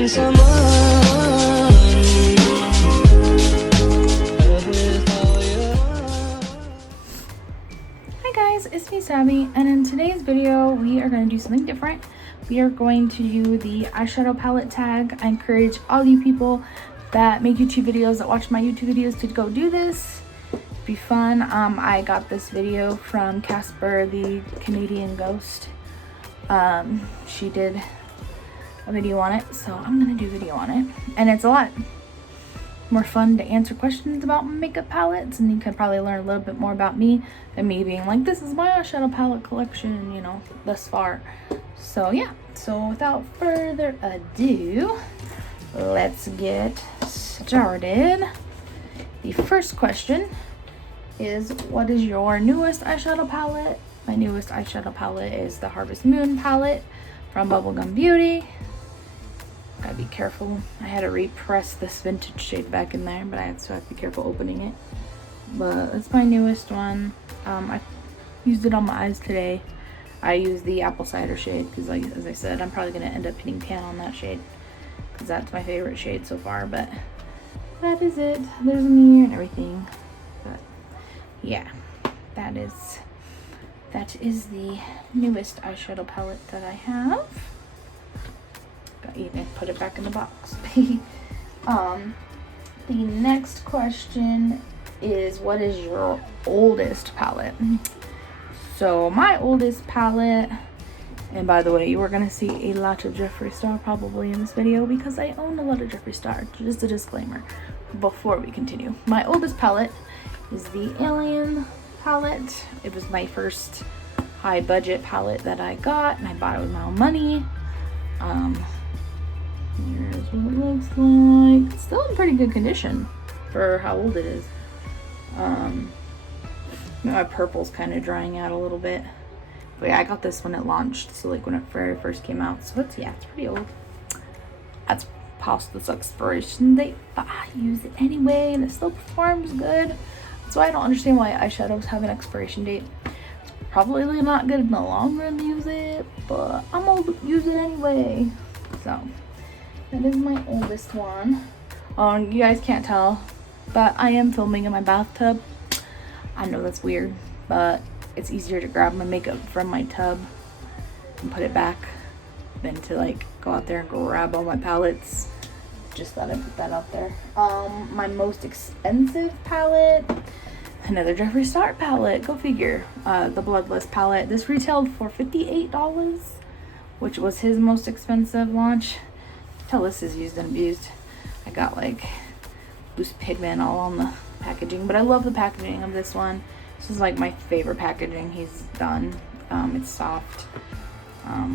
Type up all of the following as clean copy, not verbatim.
bikin sama. Hi guys, it's me Sabby, and in today's video we are going to do something different. We are going to do the eyeshadow palette tag. I encourage all you people that make YouTube videos, that watch my YouTube videos, to go do this. It'd be fun. I got this video from Casper, the Canadian ghost. She did a video on it, so I'm gonna do a video on it, and it's a lot more fun to answer questions about makeup palettes, and you can probably learn a little bit more about me than me being like, this is my eyeshadow palette collection, you know, thus far. So yeah, so without further ado, let's get started. The first question is, what is your newest eyeshadow palette? My newest eyeshadow palette is the Harvest Moon palette from Bubblegum Beauty. Gotta be careful. I had to repress this vintage shade back in there, but I have to be careful opening it. But it's my newest one. I used it on my eyes today. I used the apple cider shade because, like, as I said, I'm probably gonna end up hitting pan on that shade because that's my favorite shade so far. But that is it. There's a mirror and everything. But yeah, that is the newest eyeshadow palette that I have. Got even put it back in the box. The next question is, what is your oldest palette? So my oldest palette, and by the way, you are gonna see a lot of Jeffree Star probably in this video because I own a lot of Jeffree Star. Just a disclaimer before we continue. My oldest palette is the Alien palette. It was my first high budget palette that I got, and I bought it with my own money. Here's what it looks like. It's still in pretty good condition for how old it is. My purple's kind of drying out a little bit. But yeah, I got this when it launched, so like when it very first came out. So it's pretty old. That's past its expiration date, but I use it anyway, and it still performs good. That's why I don't understand why eyeshadows have an expiration date. It's probably not good in the long run to use it, but I'm gonna use it anyway. So that is my oldest one. You guys can't tell, but I am filming in my bathtub. I know that's weird, but it's easier to grab my makeup from my tub and put it back than to like go out there and grab all my palettes. Just thought I'd put that out there. My most expensive palette, another Jeffree Star palette, go figure. The Bloodless palette. This retailed for $58, which was his most expensive launch. Tell this is used and abused. I got like loose pigment all on the packaging, but I love the packaging of this one. This is like my favorite packaging he's done. It's soft.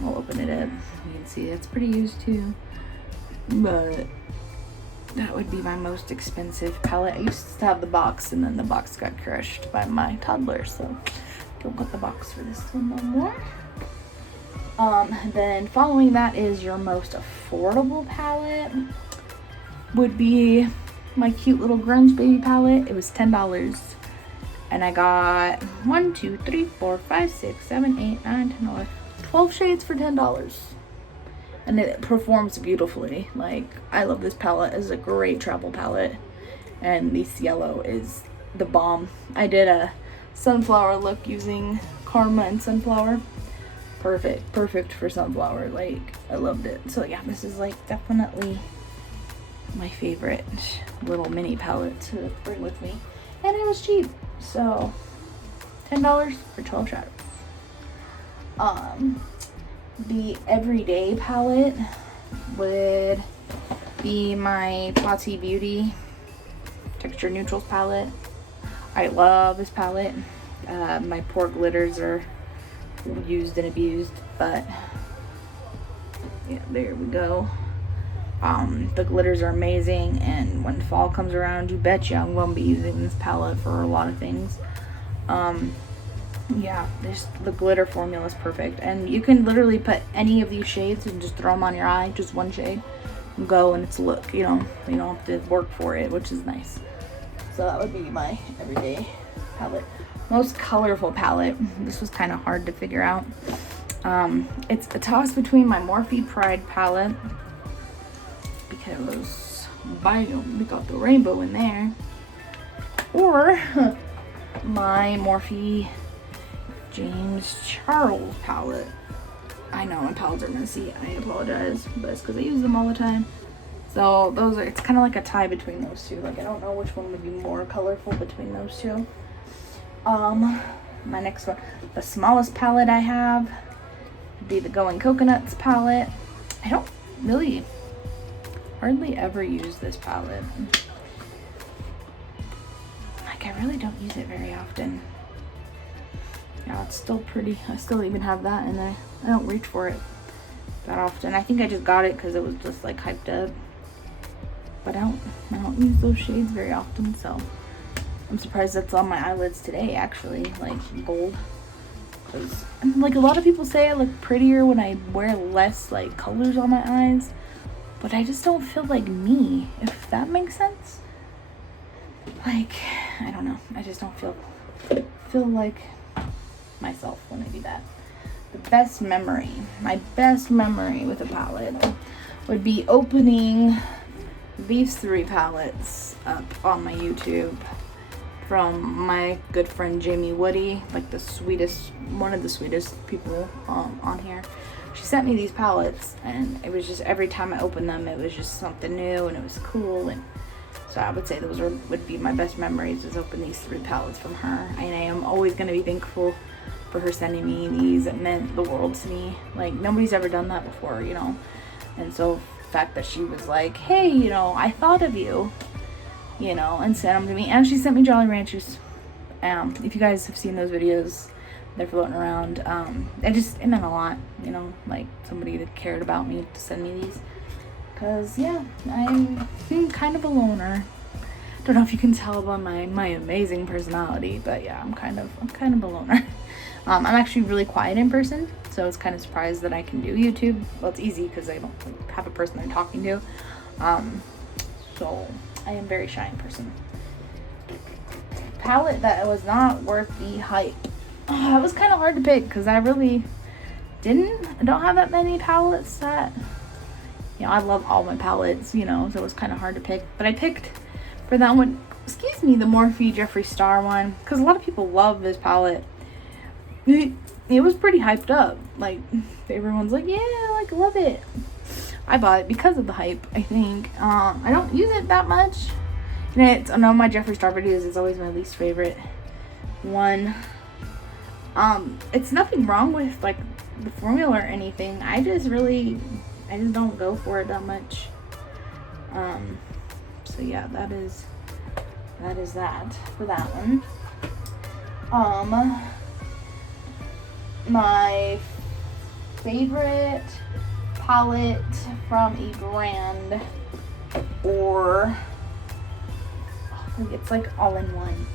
We'll open it up. You can see it's pretty used too, but that would be my most expensive palette. I used to have the box, and then the box got crushed by my toddler, so don't got the box for this one no more. Then following that is your most affordable palette would be my cute little grunge baby palette. It was $10, and I got 1, 2, 3, 4, 5, 6, 7, 8, 9, 10, 11, 12 shades for $10, and it performs beautifully. Like, I love this palette. It's a great travel palette, and this yellow is the bomb. I did a sunflower look using Karma and Sunflower. Perfect for sunflower. Like, I loved it. So yeah, this is like definitely my favorite little mini palette to bring with me, and it was cheap, so $10 for 12 shadows. The everyday palette would be my Pallete Beauty Texture Neutrals palette. I love this palette. My poor glitters are used and abused, but yeah, there we go. The glitters are amazing, and when fall comes around, you betcha I'm gonna be using this palette for a lot of things. Yeah, the glitter formula is perfect, and you can literally put any of these shades and just throw them on your eye, just one shade, and go, and it's look, you don't have to work for it, which is nice. So that would be my everyday palette. Most colorful palette, this was kind of hard to figure out. It's a toss between my Morphe Pride palette because bam, we got the rainbow in there. Or my Morphe James Charles palette. I know my palettes are messy, I apologize, but it's because I use them all the time. So those are, it's kind of like a tie between those two. Like I don't know which one would be more colorful between those two. My next one, the smallest palette I have would be the Going Coconuts palette. I don't really hardly ever use this palette. Like I really don't use it very often. Yeah, it's still pretty. I still even have that in there. I don't reach for it that often. I think I just got it because it was just like hyped up. But I don't use those shades very often, so I'm surprised that's on my eyelids today, actually, like gold. Because like a lot of people say I look prettier when I wear less like colors on my eyes, but I just don't feel like me, if that makes sense. Like, I don't know. I just don't feel like myself when I do that. The best memory, my best memory with a palette would be opening these 3 palettes up on my YouTube from my good friend Jamie Woody, like the sweetest, one of the sweetest people on here. She sent me these palettes, and it was just every time I opened them, it was just something new, and it was cool. And so I would say those would be my best memories, is open these 3 palettes from her. And I am always going to be thankful for her sending me these. It meant the world to me. Like nobody's ever done that before, you know. And so the fact that she was like, hey, you know, I thought of you, you know, and sent them to me. And she sent me Jolly Ranchers. If you guys have seen those videos, they're floating around. It meant a lot, you know, like somebody that cared about me to send me these. Cause yeah, I'm kind of a loner. Don't know if you can tell by my amazing personality, but yeah, I'm kind of a loner. I'm actually really quiet in person, so I was kind of surprised that I can do YouTube. Well, it's easy because I don't have a person I'm talking to. So I am very shy in person. Palette that was not worth the hype. It was kind of hard to pick because I really don't have that many palettes that, you know, I love all my palettes, you know, so it was kind of hard to pick. But I picked for that one, the Morphe Jeffree Star one, because a lot of people love this palette. It was pretty hyped up. Like, everyone's like, yeah, like, love it. I bought it because of the hype, I think. I don't use it that much. And I know my Jeffree Star videos is always my least favorite one. It's nothing wrong with, like, the formula or anything. I just don't go for it that much. So yeah, that is that for that one. My favorite palette from a brand, or it's like all in one.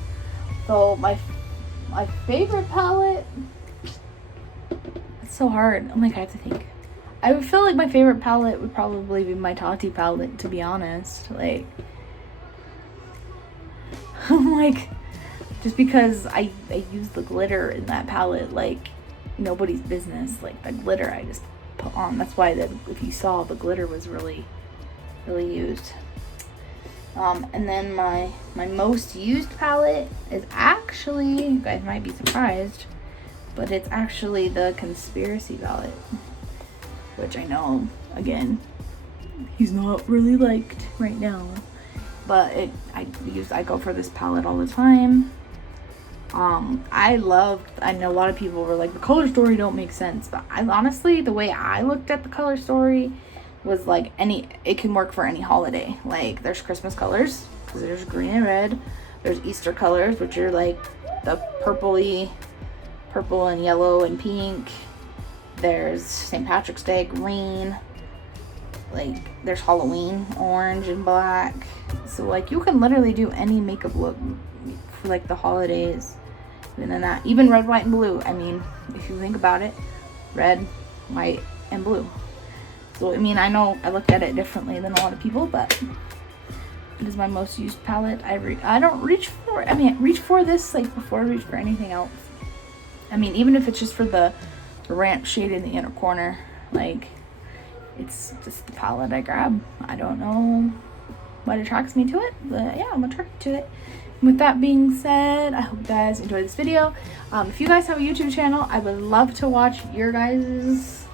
So my favorite palette, it's so hard. Oh my god, I have to think. I would feel like my favorite palette would probably be my Tati palette, to be honest. Like, I'm like, just because I use the glitter in that palette like nobody's business. Like, the glitter I just put on. That's why if you saw, the glitter was really, really used. And then my most used palette is actually, you guys might be surprised, but it's actually the Conspiracy palette, which I know, again, he's not really liked right now, but I go for this palette all the time. I know a lot of people were like, the color story don't make sense, but honestly, the way I looked at the color story was like, it can work for any holiday. Like, there's Christmas colors, because there's green and red. There's Easter colors, which are like the purple and yellow and pink. There's St. Patrick's Day green. Like, there's Halloween orange and black. So like, you can literally do any makeup look for like the holidays. Even red, white, and blue. I mean, if you think about it, red, white, and blue. So I mean, I know I looked at it differently than a lot of people, but it is my most used palette. I reach for this like before I reach for anything else. I mean, even if it's just for the ranch shade in the inner corner, like, It's just the palette I grab. I don't know what attracts me to it, but yeah, I'm attracted to it. With that being said, I hope you guys enjoyed this video. If you guys have a YouTube channel, I would love to watch your guys'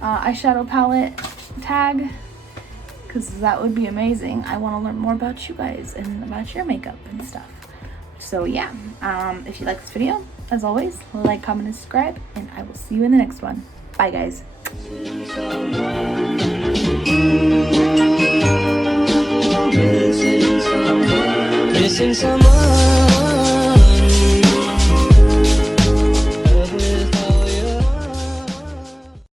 eyeshadow palette tag, because that would be amazing. I want to learn more about you guys and about your makeup and stuff. So yeah, if you like this video, as always, like, comment, and subscribe, and I will see you in the next one. Bye, guys. Missing someone